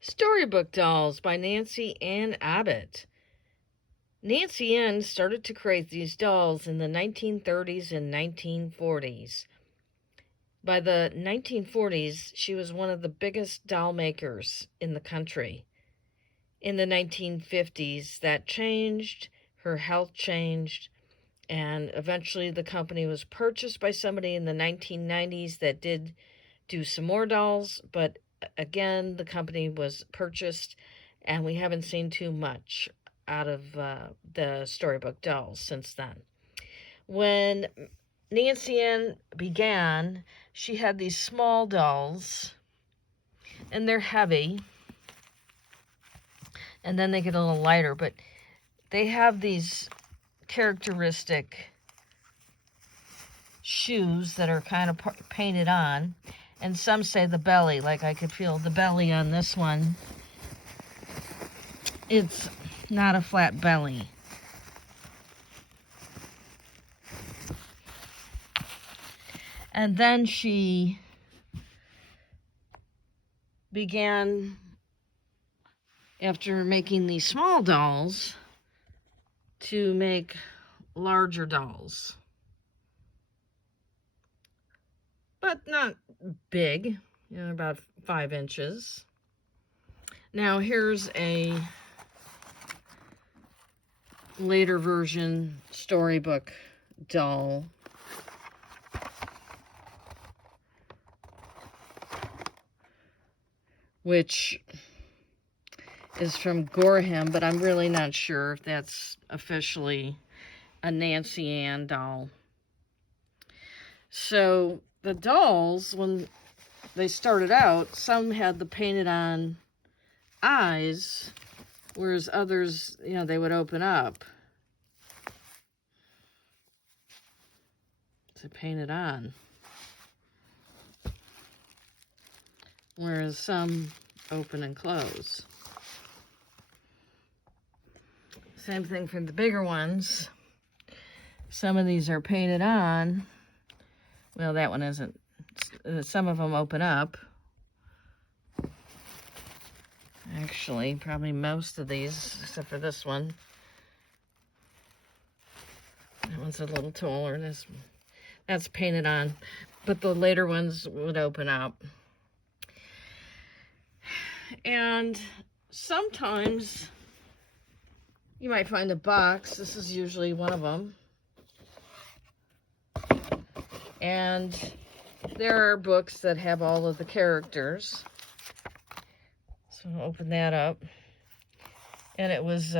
Storybook Dolls by Ann Abbott. Nancy Ann started to create these dolls in the 1930s and 1940s. By the 1940s, she was one of the biggest doll makers in the country. In the 1950s, that changed, her health changed, and eventually the company was purchased by somebody in the 1990s that did do some more dolls, but again, the company was purchased, and we haven't seen too much out of the Storybook Dolls since then. When Nancy Ann began, she had these small dolls, and they're heavy, and then they get a little lighter, but they have these characteristic shoes that are kind of painted on. And some say the belly, like I could feel the belly on this one. It's not a flat belly. And then she began, after making these small dolls, to make larger dolls. But not big, about 5 inches. Now here's a later version Storybook doll. Which is from Gorham, but I'm really not sure if that's officially a Nancy Ann doll. So the dolls, when they started out, some had the painted on eyes, whereas others, they would open up to paint it on. Whereas some open and close. Same thing for the bigger ones. Some of these are painted on. Well, that one isn't. Some of them open up. Actually, probably most of these, except for this one. That one's a little taller. That's painted on. But the later ones would open up. And sometimes you might find a box. This is usually one of them. And there are books that have all of the characters. So I'll open that up. And it was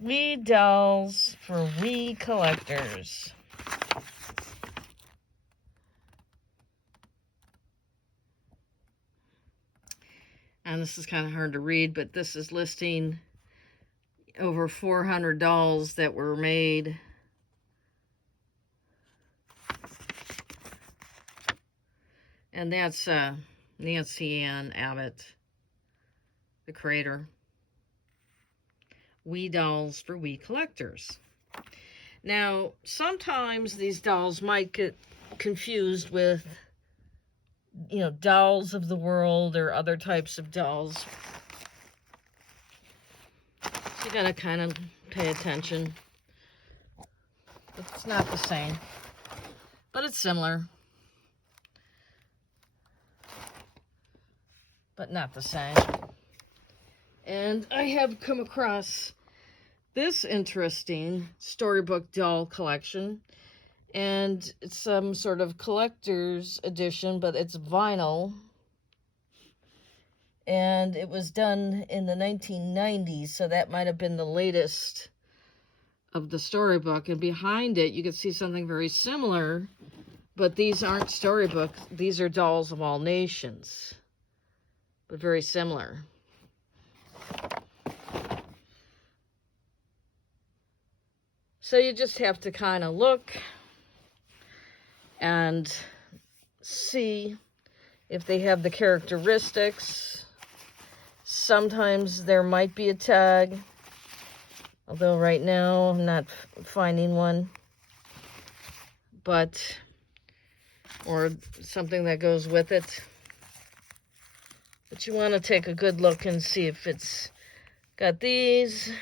Wee Dolls for Wee Collectors. And this is kind of hard to read, but this is listing over 400 dolls that were made. And that's Nancy Ann Abbott, the creator. Wee Dolls for Wee Collectors. Now, sometimes these dolls might get confused with Dolls of the World or other types of dolls. So you gotta kind of pay attention. It's not the same, but it's similar. But not the same. And I have come across this interesting Storybook doll collection. And it's some sort of collector's edition, but it's vinyl. And it was done in the 1990s, so that might have been the latest of the storybook. And behind it, you can see something very similar, but these aren't storybooks. These are Dolls of All Nations, but very similar. So you just have to kind of look and see if they have the characteristics. Sometimes there might be a tag, although right now I'm not finding one. But, or something that goes with it. But you want to take a good look and see if it's got these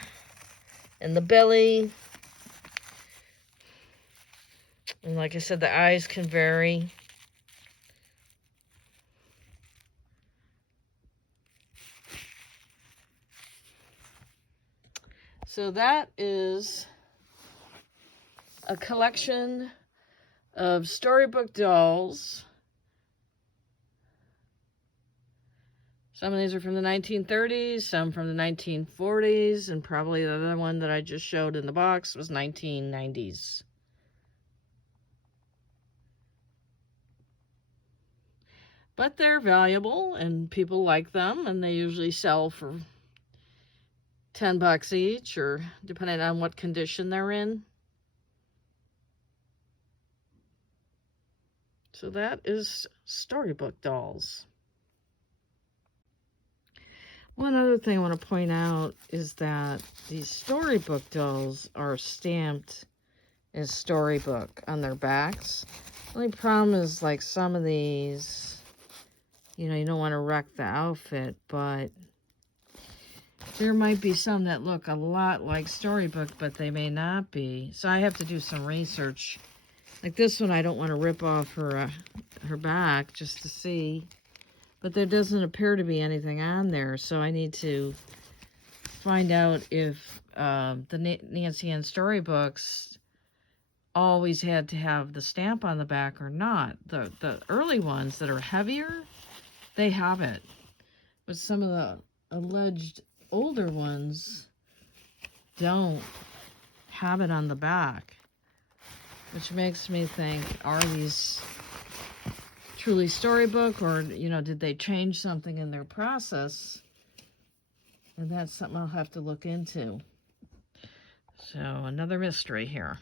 and the belly. And like I said, the eyes can vary. So that is a collection of Storybook dolls. Some of these are from the 1930s, some from the 1940s, and probably the other one that I just showed in the box was 1990s. But they're valuable, and people like them, and they usually sell for $10 each, or depending on what condition they're in. So that is Storybook dolls. One other thing I want to point out is that these Storybook dolls are stamped as Storybook on their backs. The only problem is, like, some of these, you know, you don't want to wreck the outfit, but there might be some that look a lot like Storybook, but they may not be. So I have to do some research. Like this one, I don't want to rip off her back just to see. But there doesn't appear to be anything on there, so I need to find out if the Nancy Ann storybooks always had to have the stamp on the back or not. The early ones that are heavier, they have it. But some of the alleged older ones don't have it on the back, which makes me think, are these truly Storybook, or, you know, did they change something in their process? And that's something I'll have to look into. So another mystery here.